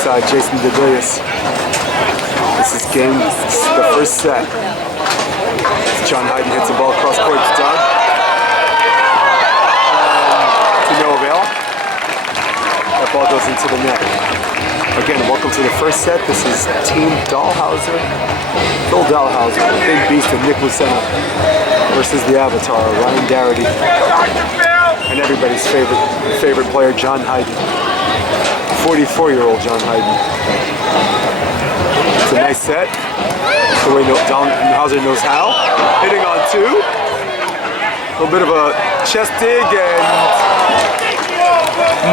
courtside, Jason DeVilliers. This is the first set. John Hyden hits the ball across court to Doug. To no avail. That ball goes into the net. Again, welcome to the first set. This is Team Dalhauser, Phil Dalhauser, the big beast of Nick Lucena versus the Avatar, Ryan Doherty, and everybody's favorite player, John Hyden. 44-year-old John Hyden. It's a nice set. The way Dalhauser knows how. Hitting on two. A little bit of a chest dig and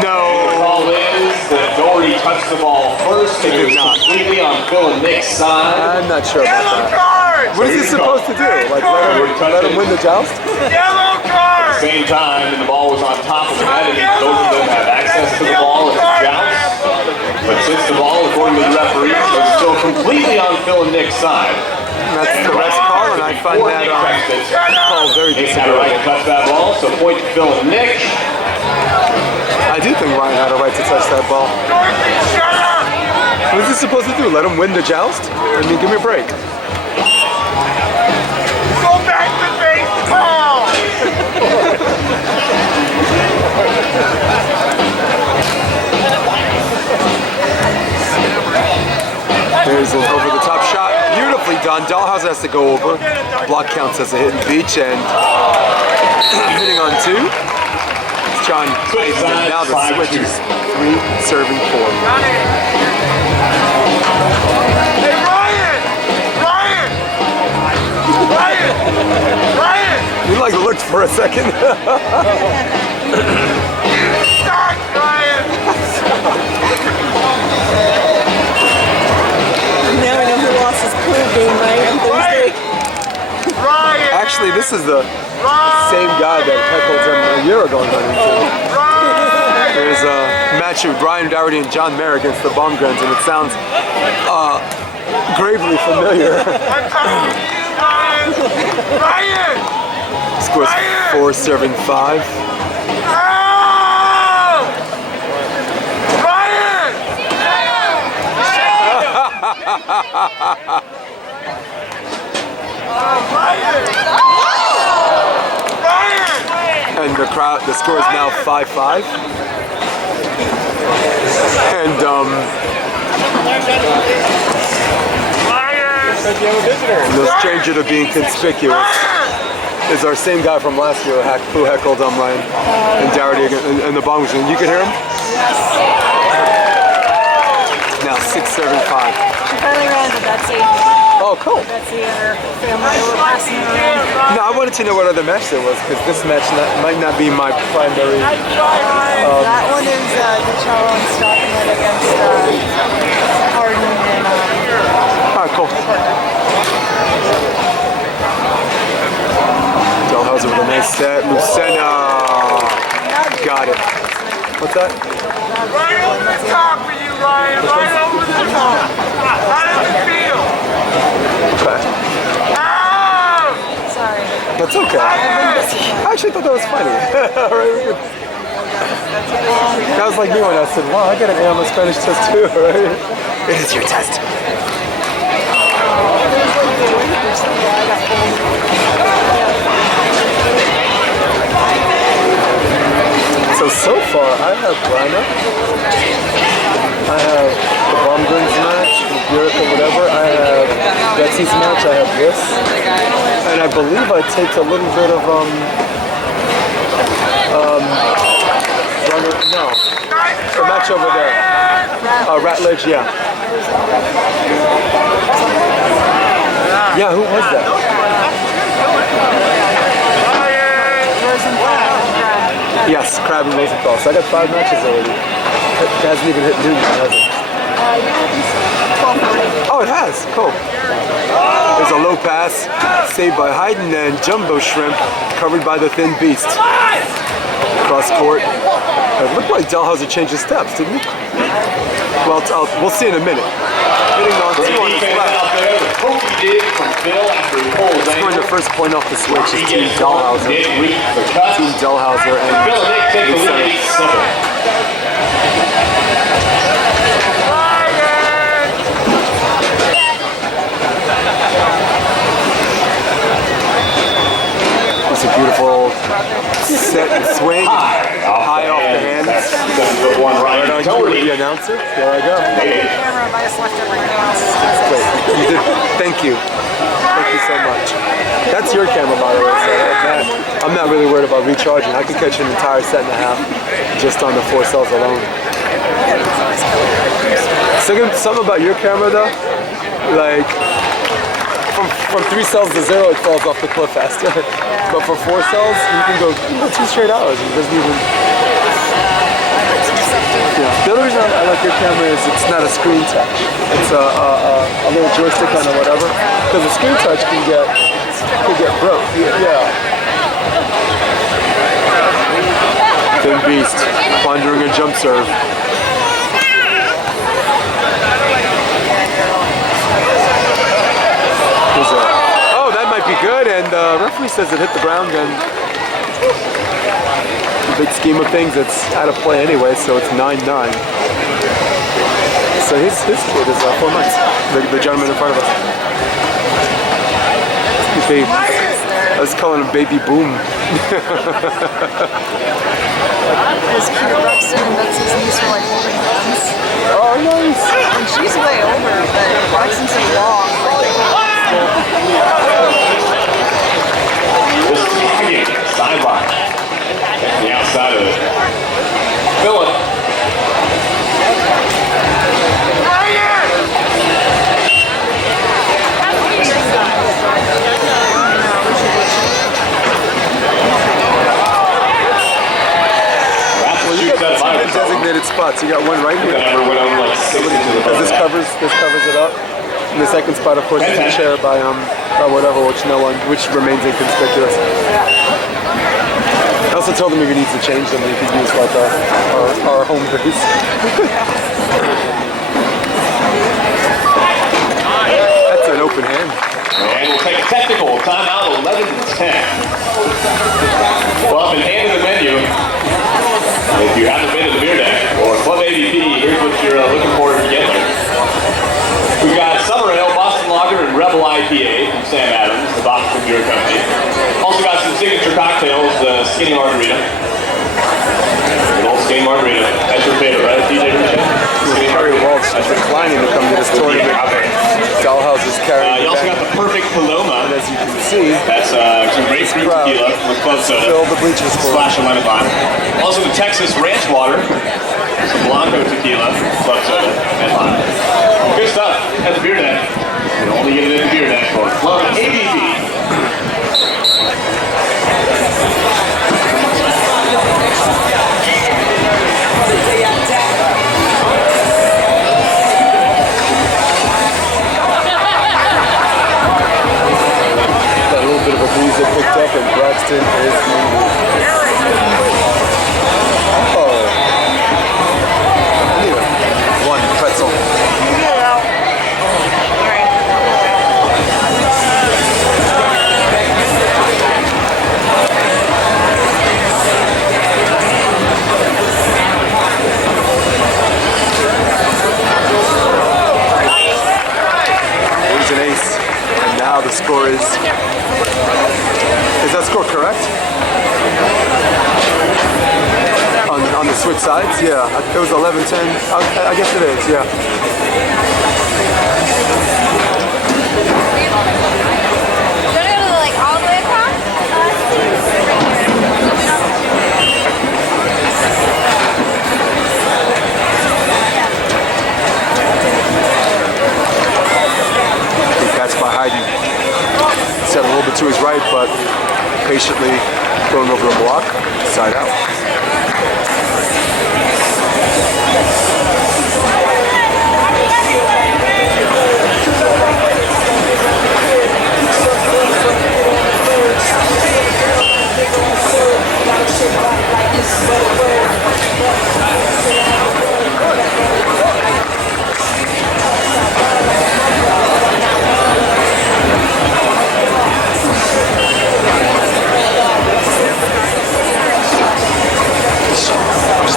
no. The call is that Doherty touched the ball first. He did not. Completely on Phil and Nick's side. I'm not sure about that. What is he supposed to do? Like let him win the joust? Yellow card! At the same time, and the ball was on top of the net, and both of them have access to the ball in the joust. But since the ball, according to the referee, was still completely on Phil and Nick's side. That's the ref's call, and I find that call very Nick had a right to touch that ball, so point to Phil and Nick. I do think Ryan had a right to touch that ball. What is he supposed to do? Let him win the joust? I mean, give me a break. Go back to baseball! There's an over-the-top shot. Beautifully done. Dalhauser has to go over. Block counts as a hit and beach, and hitting on two. It's John Hyden, and now the switch is 3 serving 4. Hey, Ryan! Ryan! Ryan! Ryan! You like looked for a second. Start, Ryan! Now I know who lost his pool game, right? On Thursday. Ryan! Actually, this is the same guy that heckled him a year ago in Huntington. There's a match with Ryan Doherty and John Mayer against the Baumgrens, and it sounds gravely familiar. Ryan! Scores 4 serving 5. Ryan! And the score is now 5-5. And the stranger to being conspicuous is our same guy from last year who heckled Ryan and Doherty and the Bongs. And you can hear him? Now 6-7-5. She finally ran to Betsy. Oh, cool. Betsy and her family were passing around. No, I wanted to know what other match there was, because this match might not be my primary. That one is Duchello and Stockman against Harden and Alright, cool. Dalhauser with a nice set. Lucena. Got it. What's that? Right over the top for you, Ryan! Right over the top! Out of the field! Okay. Ah! sorry. That's okay. I actually thought that was funny. Right? That was like me when I said, wow, I got an A on my Spanish test too, right? It is your test. So far, I have Rhino, I have the Baumgrens match, Europe or whatever, I have Betsy's match, I have this, and I believe I take a little bit of, the match over there, Ratledge, yeah. Yeah, who was that? Yes, Crab and Rosenthal. So I got 5 matches already. It hasn't even hit noon yet, has it? Oh, it has. Cool. There's a low pass saved by Hyden and Jumbo Shrimp covered by the Thin Beast. Cross court. It looked like Dalhauser changed his steps, didn't he? Well, we'll see in a minute. Hitting on 2 on his left. Scoring the first point off the switch is Team Dalhauser. Team Dalhauser and Lucena. Doherty. the announcer. There I go. Camera, I just left everything else. Wait, you did. Thank you. Thank you so much. That's your camera, by the way. So I'm not really worried about recharging. I could catch an entire set and a half just on the 4 cells alone. Something about your camera though, like from 3 cells to 0, it falls off the cliff faster. But for 4 cells, you can go 2 straight hours. It doesn't even. Yeah. The other reason I like your camera is it's not a screen touch. It's a little joystick on or whatever. Because the screen touch can get broke. Yeah. Thin Beast, pondering a jump serve. Oh, that might be good, and the referee says it hit the ground, and in the big scheme of things, it's out of play anyway, so it's 9-9. So his kid is 4 months, the gentleman in front of us. I was calling him Baby Boom. His cute Buxton and Betsy's niece were like holding hands. Oh, nice. And she's way over, but Buxton's so long. This is again, sideline. The outside of it. Phillip. Designated spots. You got one right here. Because this covers it up. And the second spot, of course, is the chair by whatever, which remains inconspicuous. I also told him if he needs to change them, he could use like our home base. That's an open hand. And we'll take a technical timeout, 11-10. Well, I've been handed the menu. If you haven't been to the beer deck or Club AVP, here's what you're looking for to get there. We've got Summer Ale, Boston Lager, and Rebel IPA from Sam Adams, the Boston Beer Company. Also got some signature cocktails, the Skinny Margarita. An old Skinny Margarita. That's your favorite, right, DJ? Terry Walsh is declining to come to this tournament. Dalhauser's carrying you also got the Perfect Paloma. And as you can see, that's some great fruit tequila with club soda. Fill the bleachers full. Splash of lemon lime. Also the Texas Ranch Water, some Blanco tequila, club soda, and lime. Good stuff at the beer deck. You only get it at the beer deck for Club AVP. Breeze that picked up and Braxton is moving. Oh. I need one pretzel. There's an ace. And now the score is that score correct? On the switch sides? Yeah, it was 11-10. I guess it is, yeah. Don't it go like all the way across? Big catch by Hyden. Set a little bit to his right, but patiently going over the block, side out.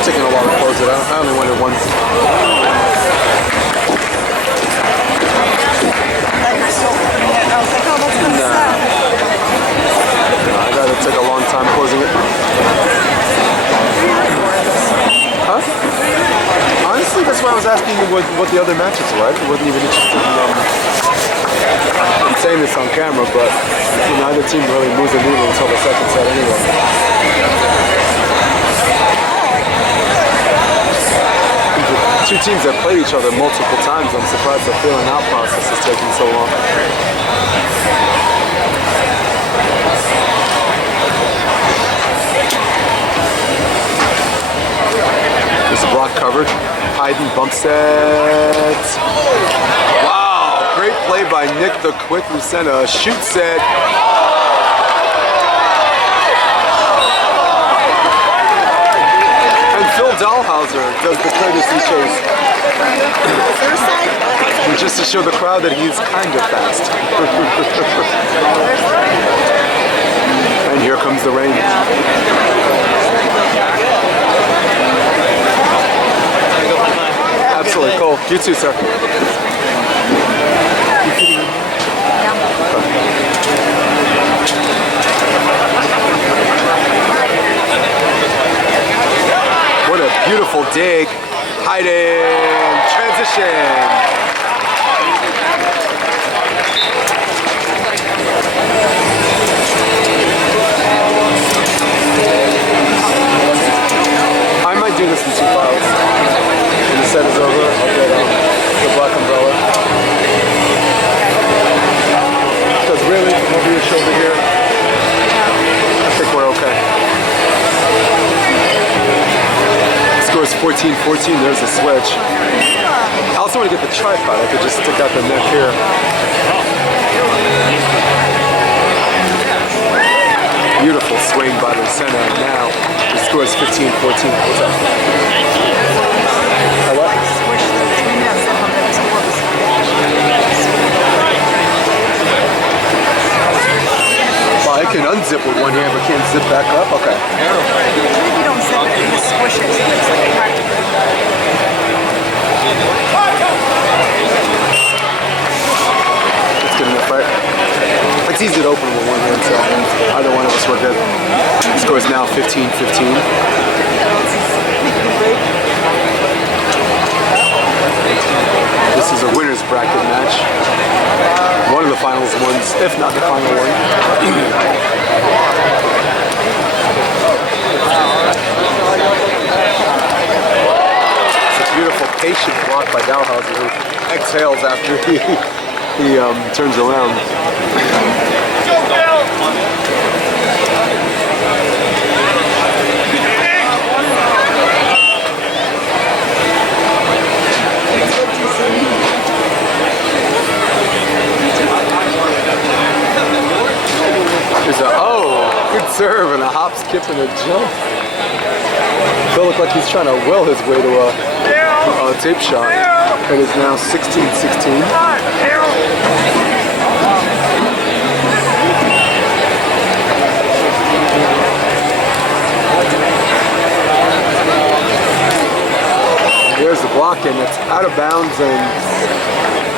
Taking a while to close it out. I only wanted one. I thought it took a long time closing it. Huh? asking you what the other matches were. I wasn't even interested in I'm saying this on camera, but neither team really moves the needle until the second set anyway. Two teams that played each other multiple times. I'm surprised the feeling out process is taking so long. There's a block covered. Hyden bump set. Wow, great play by Nick the Quick Lucena. Shoot set. And Phil Dalhauser does the courtesy chase. Just to show the crowd that he's kind of fast. And here comes the rain. Absolutely cool. You too, sir. What a beautiful dig. Hyden. Transition. I might do this in 2 files. When the set is over, I'll get the black umbrella. Because really, over your shoulder here, I think we're okay. Score is 14-14, there's a switch. I also want to get the tripod, I could just stick out the neck here. Beautiful swing by Lucena, and now the score is 15-14. What's up? What? Well, I can unzip with one hand, but can't zip back up? Okay. Maybe you don't zip it, you just squish it. So it's like practically. That's good enough, right? It's easy to open with one hand, so either one of us were good. The score is now 15-15. This is a winner's bracket match. One of the finals ones, if not the final one. It's a beautiful, patient block by Dalhauser, who exhales after he turns around. Good serve and a hop, skip, and a jump. Phil looked like he's trying to will his way to a tape shot. It is now 16-16. There's the block, and it's out of bounds, and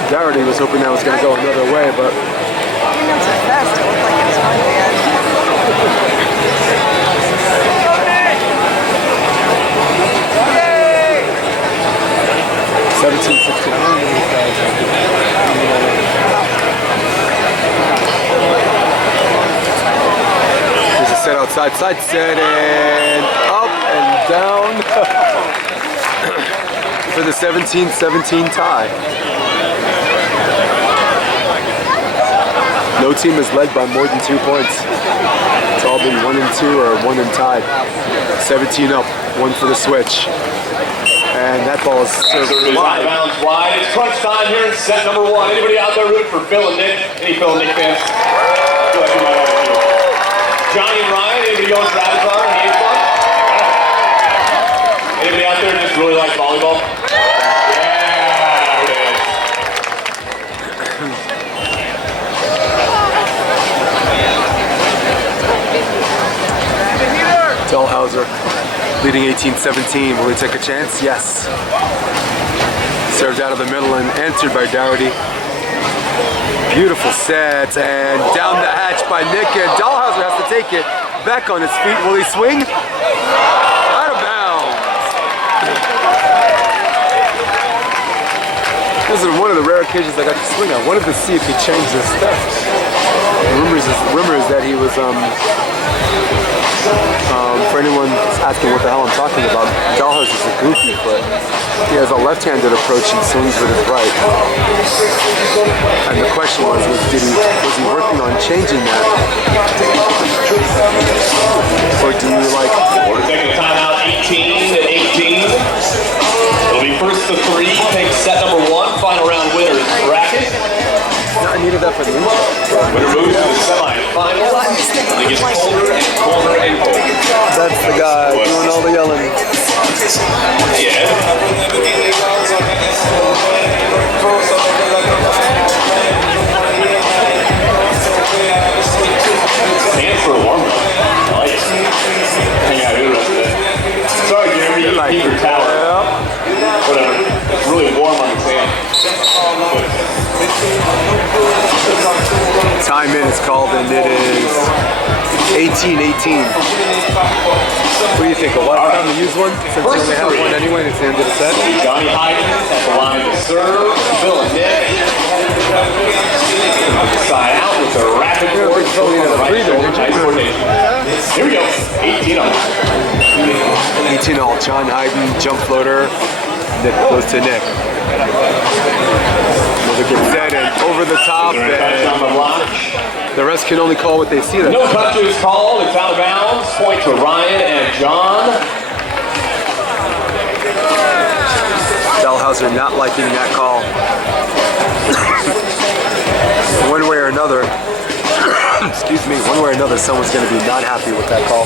Doherty was hoping that was going to go another way, but... Even though it's a fest, it looked like it was going to the end. 17-16. There's a set outside, side set, and up and down for the 17-17 tie. No team is led by more than 2 points. It's all been 1 and 2 or 1 and tied. 17 up, 1 for the switch. And that ball is served wide. Bounds wide. It's crunch time here in set number 1. Anybody out there rooting for Phil and Nick? Any Phil and Nick fans? Go ahead, do my overview. Johnny and Ryan, anybody going for Avatar in the 8th one? Anybody out there just really like volleyball? Dalhauser leading 18-17. Will he take a chance? Yes. Served out of the middle and answered by Doherty. Beautiful set, and down the hatch by Nick, and Dalhauser has to take it. Back on his feet. Will he swing? Out of bounds. one of the rare occasions I got to swing, I wanted to see if he changed his steps. The rumor is that he was, for anyone asking what the hell I'm talking about, Dalhauser is a goofy foot. He has a left-handed approach and swings with his right. And the question was he working on changing that? Or do you like... We're taking a timeout, 18-18. It'll be first to three, take set number one, final round winners bracket. I needed that for the intro. Winner moves to the semi-final. They get colder and colder and colder. That's the guy doing all the yelling. Yeah. Hands for a warm-up. Nice. Hang out here the rest of it. Sorry, Jeremy, you keep your tower. Whatever. It's really warm on the sand. Time in is called and it is 18-18. What do you think? A lot of time to use one? Since we only have one anyway and it's the end of the set? Johnny Hyden at the line to serve. Phil and Nick. Side out with a rapid forward. Right shoulder, nice coordination. Here we go. 18 all. 18 all. John Hyden, jump floater. Nick goes to Nick. Another good set and over the top. And the rest can only call what they see. No touches called. It's out of bounds. Point to Ryan and John. Dalhauser not liking that call. One way or another, excuse me, one way or another, someone's going to be not happy with that call.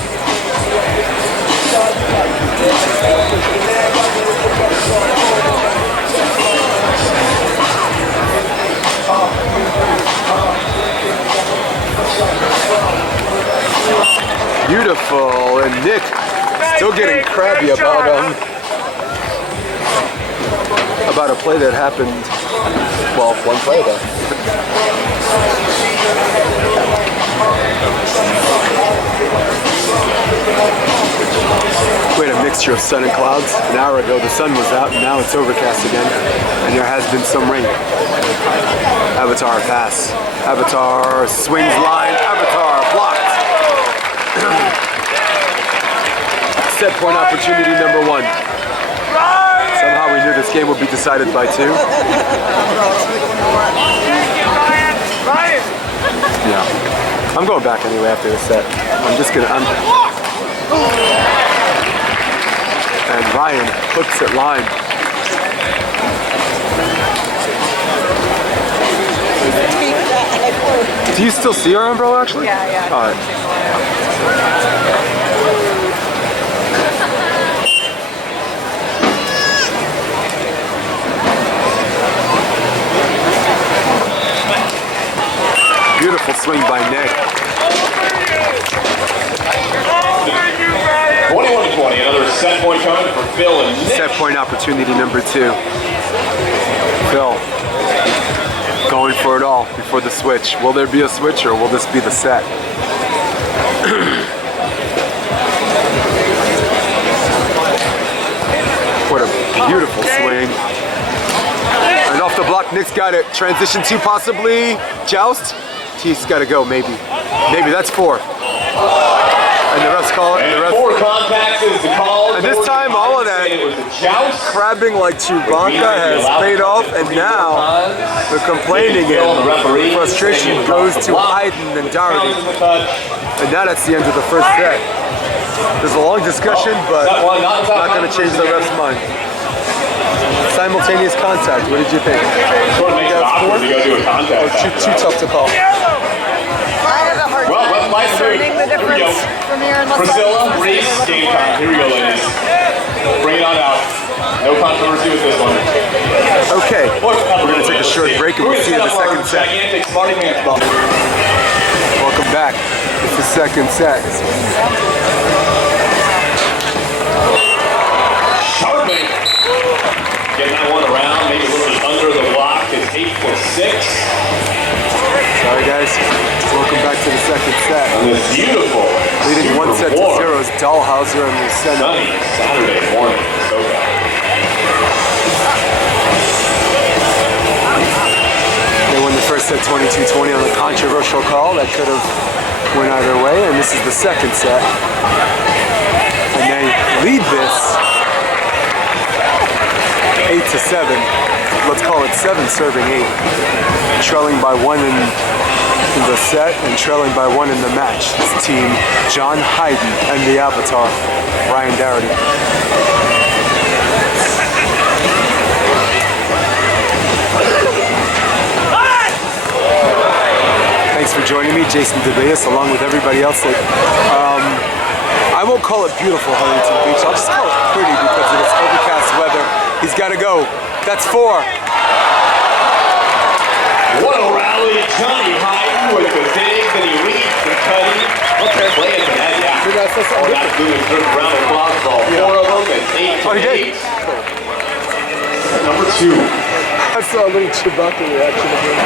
Beautiful, and Nick still getting crabby about a play that happened, well, one play though. We had a mixture of sun and clouds. An hour ago the sun was out and now it's overcast again and there has been some rain. Avatar pass. Avatar swings line. Avatar blocked. Set point opportunity number one. Somehow we knew this game would be decided by two. Yeah. I'm going back anyway after this set. And Ryan hooks it line. Do you still see our umbrella actually? Yeah. All right. Beautiful swing by Nick. 21-20, another set point coming for Phil and Nick. Set point opportunity number two. Phil going for it all before the switch. Will there be a switch or will this be the set? What a beautiful swing. And off the block, Nick's got it. Transition two possibly. Joust. He's got to go, maybe. Maybe that's four. And the refs call it. And the four contacts is the call. And this time, all of that crabbing like Chewbacca has paid off, and now the complaining and frustration goes to Hyden and Doherty. And now that's the end of the first set. There's a long discussion, but not going to change the ref's mind. Simultaneous contact. What did you think? Sort of makes it awkward to go do a contact. Too tough to call. I have a hard time discerning the difference from here unless Priscilla, Reese, game time. Here we go, ladies. Bring it on out. No controversy with this one. Okay, we're going to take a short break and we'll see you in the second set. Welcome back. It's the second set. Sharply. Getting that one around, maybe a little bit under the block. It's 8-6. Sorry guys. Welcome back to the second set. And this beautiful leading one set to 0 is Dalhauser and Lucena. Sunny Saturday morning. So bad. a 22-20 on the controversial call that could have went either way, and this is the second set. And they lead this 8-7. Let's call it 7 serving 8. Trailing by 1 in the set and trailing by 1 in the match. It's team John Hyden and the Avatar, Ryan Doherty. Thanks for joining me, Jason DeBeas, along with everybody else. I won't call it beautiful Huntington Beach. I'll just call it pretty because of this overcast weather. He's got to go. That's 4. What a rally, Johnny Hyden with the dig that he reads the cutting. Okay, play it to that, yeah. All we got to do is give a round of applause for all 4 of them. It's 8-8. Number 2. I saw a little Chewbacca reaction again.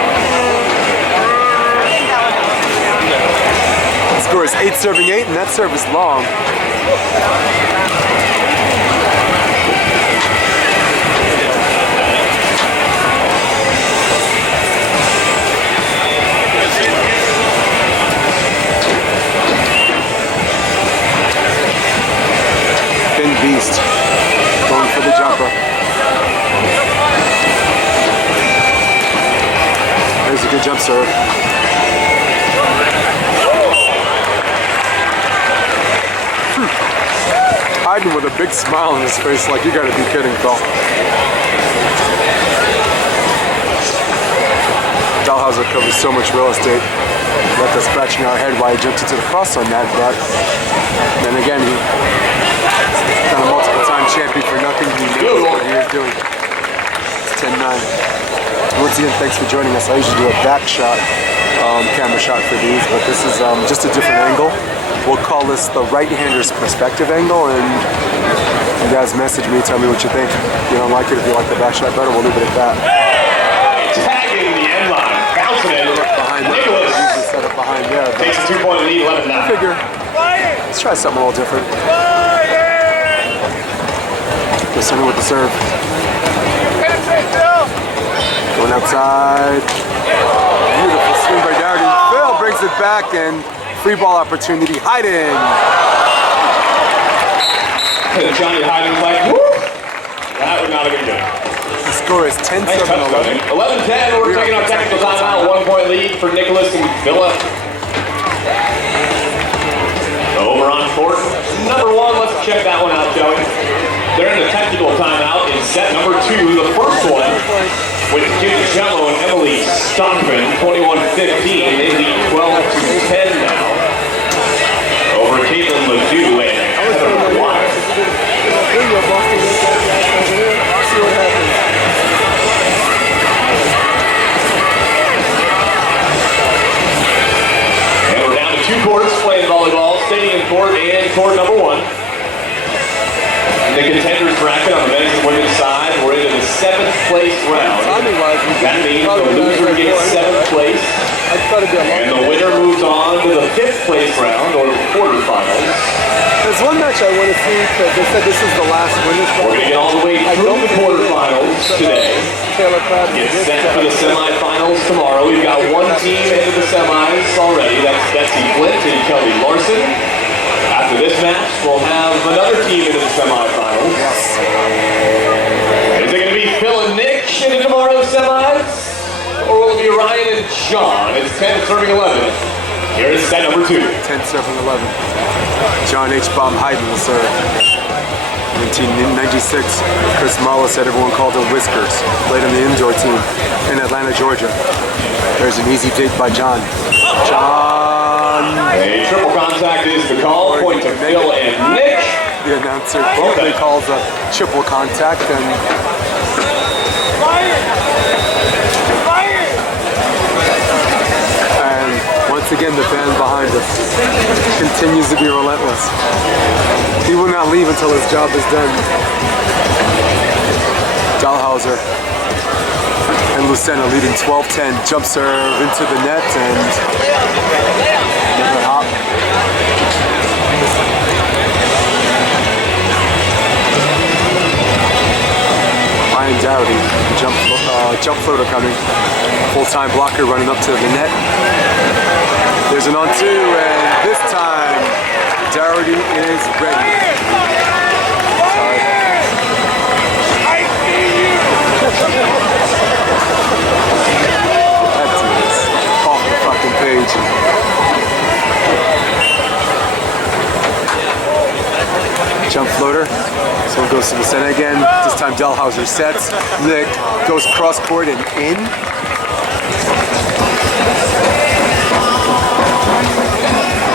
The score is 8 serving 8, and that serve is long. Beast going for the jumper. There's a good jump serve. Hyden with a big smile on his face, like, you gotta be kidding, Phil. Dalhauser covers so much real estate. Left us scratching our head why he jumped into the cross on that, but then again, he got a multiple-time champion for nothing. He knows what he is doing. It's 10-9. Once again, thanks for joining us. I usually do a back shot, camera shot for these, but this is just a different angle. We'll call this the right-hander's perspective angle, and you guys message me, tell me what you think. If you don't like it, if you like the back shot better, we'll leave it at that. Tagging the end line, bouncing it. Behind there. Usually set up behind there. Takes a 2-point lead, 11-9. Figure. Let's try something a little different. Lucena with the serve. Going outside. Beautiful swing by Doherty. Phil brings it back, and free ball opportunity. Hyden. Johnny Hyden was like, woo! That would not have been good. The score is 10-7-11. 11-10, we're taking our technical timeout. 1-point lead for Nicholas and Villa. Over on court. Number 1, let's check that one out, shall we? They're in the technical timeout in set number 2. The first one with Kim Jello and Emily Stockman, 21-15. They lead 12-10 now. Over Caitlin Ledoux and Heather Watt. And we're down to 2 courts playing volleyball, stadium court and court number 1. The contenders bracket on the men's and women's side, we're into the 7th place round. That means the loser gets 7th place, and the winner moves on to the 5th place round, or the quarterfinals. There's one match I want to see, because they said this is the last winners. We're going to get all the way through the quarterfinals today. Get set for the semifinals tomorrow. We've got one team into the semis already. That's Betsy Flint and Kelly Larson. After this match, we'll have another team into the semifinals. Yes. Is it going to be Phil and Nick into tomorrow's semis? Or will it be Ryan and Sean? It's 10-11. Here is set number 2. 10-7-11. John H. Baum Hyden will serve. 1996, Chris Marlowe said everyone called him Whiskers. Played on the indoor team in Atlanta, Georgia. There's an easy dig by John. John! A triple contact is the call. Point to Phil and Nick. The announcer probably calls a triple contact, and once again, the fan behind us continues to be relentless. He will not leave until his job is done. Dalhauser and Lucena leading 12-10. Jump serve into the net and another hop. Ryan Doherty. Jump floater coming. Full-time blocker running up to the net. There's an on two, and this time Doherty is ready. I see you! That dude is off the fucking page. Jump floater. This one goes to Lucena again. This time Dalhauser sets. Nick goes cross court and in.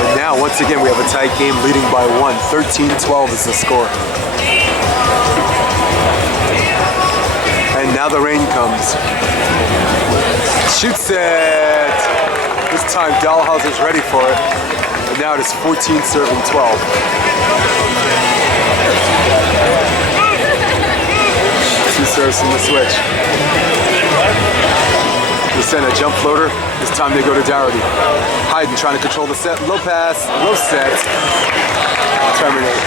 And now, once again, we have a tight game leading by 1. 13-12 is the score. And now the rain comes. Shoots it! This time Dalhauser's ready for it. And now it is 14 serving 12. Two serves from the switch. Lucena jump floater. This time they go to Doherty. Hyden trying to control the set. Low pass, low set. Terminate.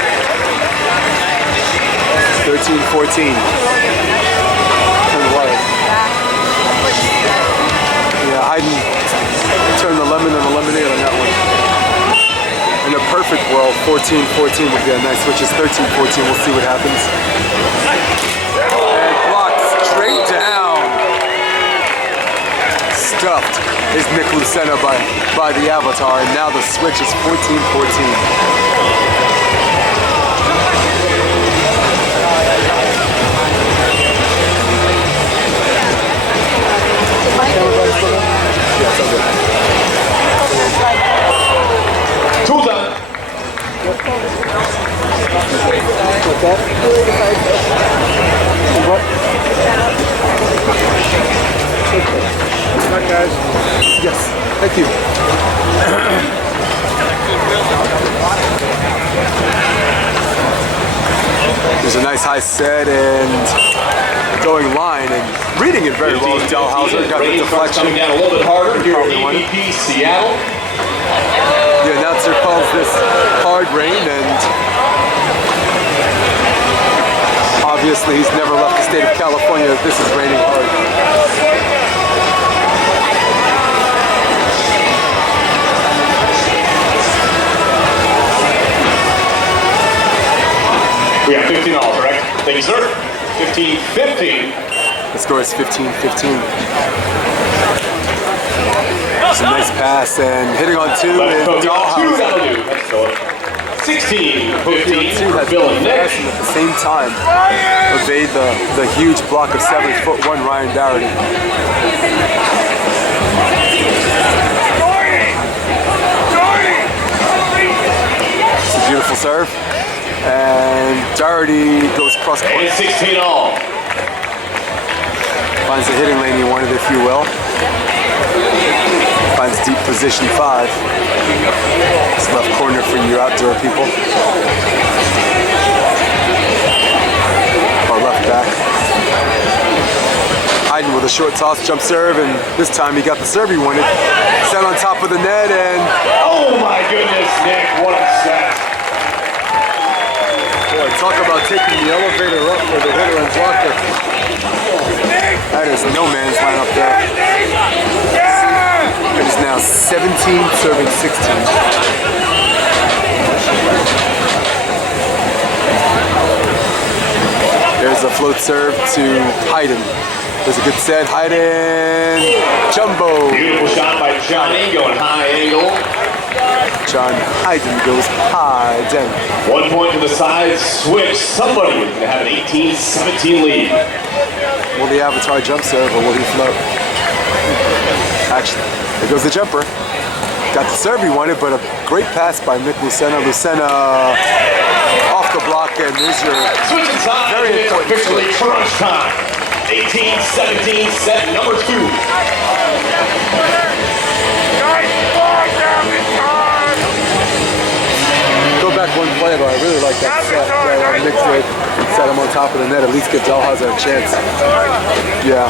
13-14. Yeah, Hyden turned the lemon and the lemonade on that one. In a perfect world, 14-14 would be a nice switch. It's 13-14. We'll see what happens. And blocked straight down. Stuffed is Nick Lucena by the Avatar, and now the switch is 14-14. Tools up. What's that? What? Good luck, guys. Yes, thank you. There's a nice high set and going line and reading it very well. Dalhauser got the deflection. Coming down a little bit harder here at AVP Seattle. The announcer calls this hard rain, and obviously he's never left the state of California. This is raining hard. We have 15 all, correct? Thank you, sir. 15-15. The score is 15-15. It's a nice pass, and hitting on two is Dalhauser. 16-15 for Bill and Nick. And at the same time, evade the huge block of 7'1" Ryan Doherty. It's a beautiful serve. And Doherty goes cross court. And 16 all. Finds the hitting lane he wanted, if you will. Finds deep position 5. It's left corner for you outdoor people. Or left back. Hyden with a short toss, jump serve, and this time he got the serve he wanted. Set on top of the net, and oh my goodness, Nick, what a set. boy, talk about taking the elevator up for the hitter and blocker. That is no man's line up there. It is now 17 serving 16. There's a float serve to Hyden. There's a good set. Hyden, jumbo. Beautiful shot by Johnny, going high angle. John Hyden goes Hyden. 1 point to the side, switch. Somebody is going to have an 18-17 lead. Will the Avatar jump serve or will he float? Actually, there goes the jumper. Got the serve he wanted, but a great pass by Nick Lucena. Lucena off the block, and there's your Switching side, very it's important officially switch. crunch time. 18-17, set number 2. Go back one play, though. I really like that set that Nick did. Set him on top of the net, at least give Dalhauser a chance. Yeah.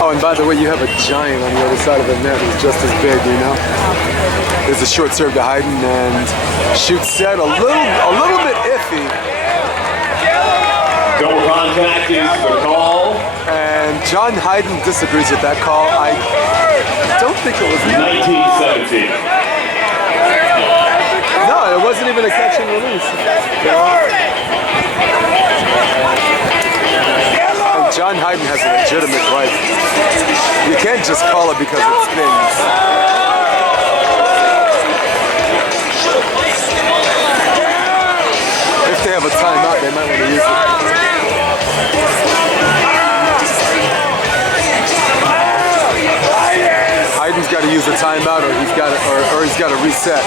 Oh, and by the way, you have a giant on the other side of the net who's just as big, you know? There's a short serve to Hyden, and shoot set a little bit iffy. Double contact is the call. And John Hyden disagrees with that call. I don't think it was. 19-17. No, it wasn't even a catch and release. And John Hyden has a legitimate right. You can't just call it because it spins. If they have a timeout, they might want to use it. Hyden's got to use a timeout, or he's got to reset.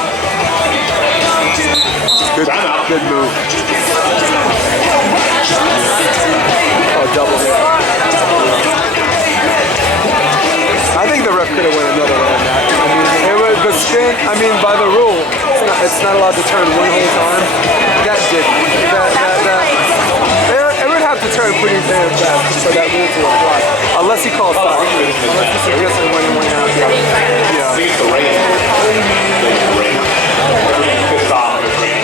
Good move. Oh, double hit. I think the ref could have went another way on that. I mean, it was the spin. I mean, by the rule, it's not allowed to turn one whole time. That did. It would have to turn pretty damn fast for that rule to apply. Unless he calls foul. Unless he suggests it when he went out. Yeah. It's the rain. It's the rain. Pissed off with rain.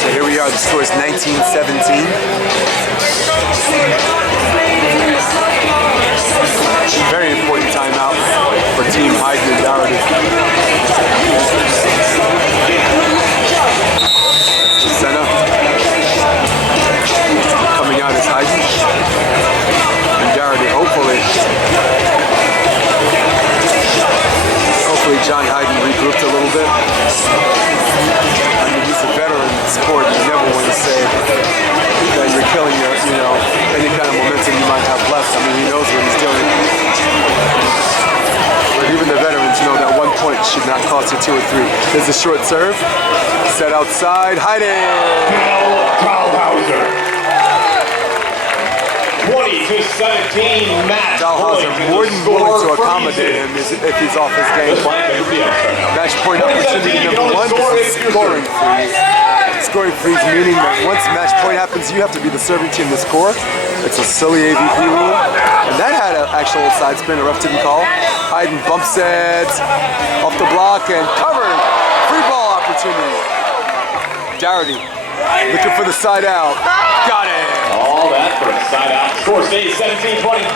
So here we are. The score is 19-17. Very important timeout for Team Hyden and Doherty. Lucena. Coming out is Hyden. And Doherty, hopefully John Hyden regrouped a little bit. I mean, he's a veteran sport. You never want to say that you're killing your, any kind of momentum you might have left. I mean, he knows what he's doing. But even the veterans know that 1 point should not cost you 2 or 3. There's a short serve. Set outside. Hyden! Dalhauser. 20-17 match. Dalhauser more than willing to accommodate him if he's off his game. Match point opportunity number 1 is scoring freeze. Scoring freeze meaning that once match point happens, you have to be the serving team to score. It's a silly AVP rule. And that had an actual side spin, a ref didn't call. Hyden bumps it off the block and covered. Free ball opportunity. Doherty looking for the side out. Got it. All that for a side out. Score stays 17-20.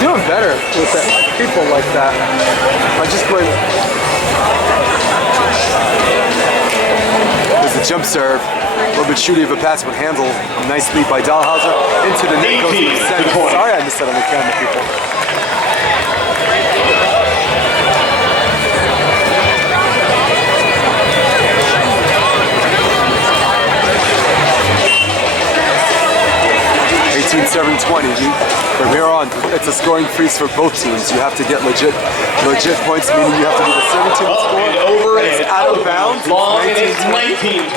Doing better with that, people like that. I just went. There's a jump serve. A little bit shooty of a pass, but handled nicely by Dalhauser. Into the net goes to the center. Sorry I missed that on the camera, people. From here on, it's a scoring freeze for both teams. You have to get legit points, meaning you have to be the serving team to score. And over and it's out of bounds. Long and it's 19-20.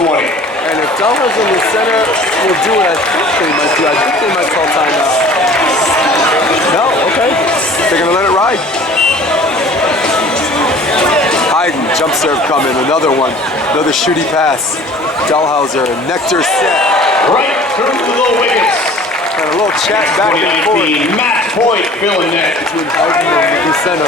And if Dalhauser in the center will do what I think they might do, I think they might call timeout. No, okay. They're gonna let it ride. Hyden, jump serve coming, another one. Another shooty pass. Dalhauser, Nectar set. Right through the wickets. And a little chat back and forth. Match point, Phil and Nick. Between Hyden and Lucena.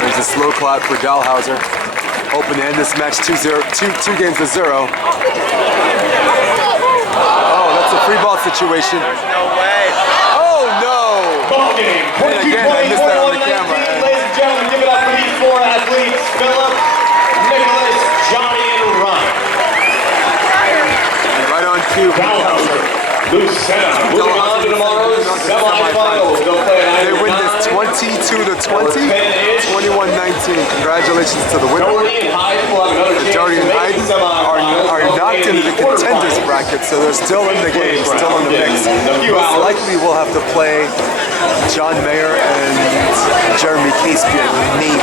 There's a slow clap for Dalhauser. Hoping to end this match 2-0, two games to 0. Oh, that's a free ball situation. No way. Oh no! Ball game. 22-20, 21-19. Ladies and gentlemen, give it up for these 4 athletes. Philip, Nicholas, Johnny, and Ryan. Right on cue. Dalhauser, Lucena. Moving on to tomorrow's semifinals. They'll play at They win this 22-20, 21-19. Congratulations to the winner. Doherty and Hyden will have another chance Doherty to and make Hyden the semifinals. are knocked into the contenders bracket, so they're still in the game, still in the mix. Most likely we'll have to play John Mayer and Jeremy Caspian, maybe.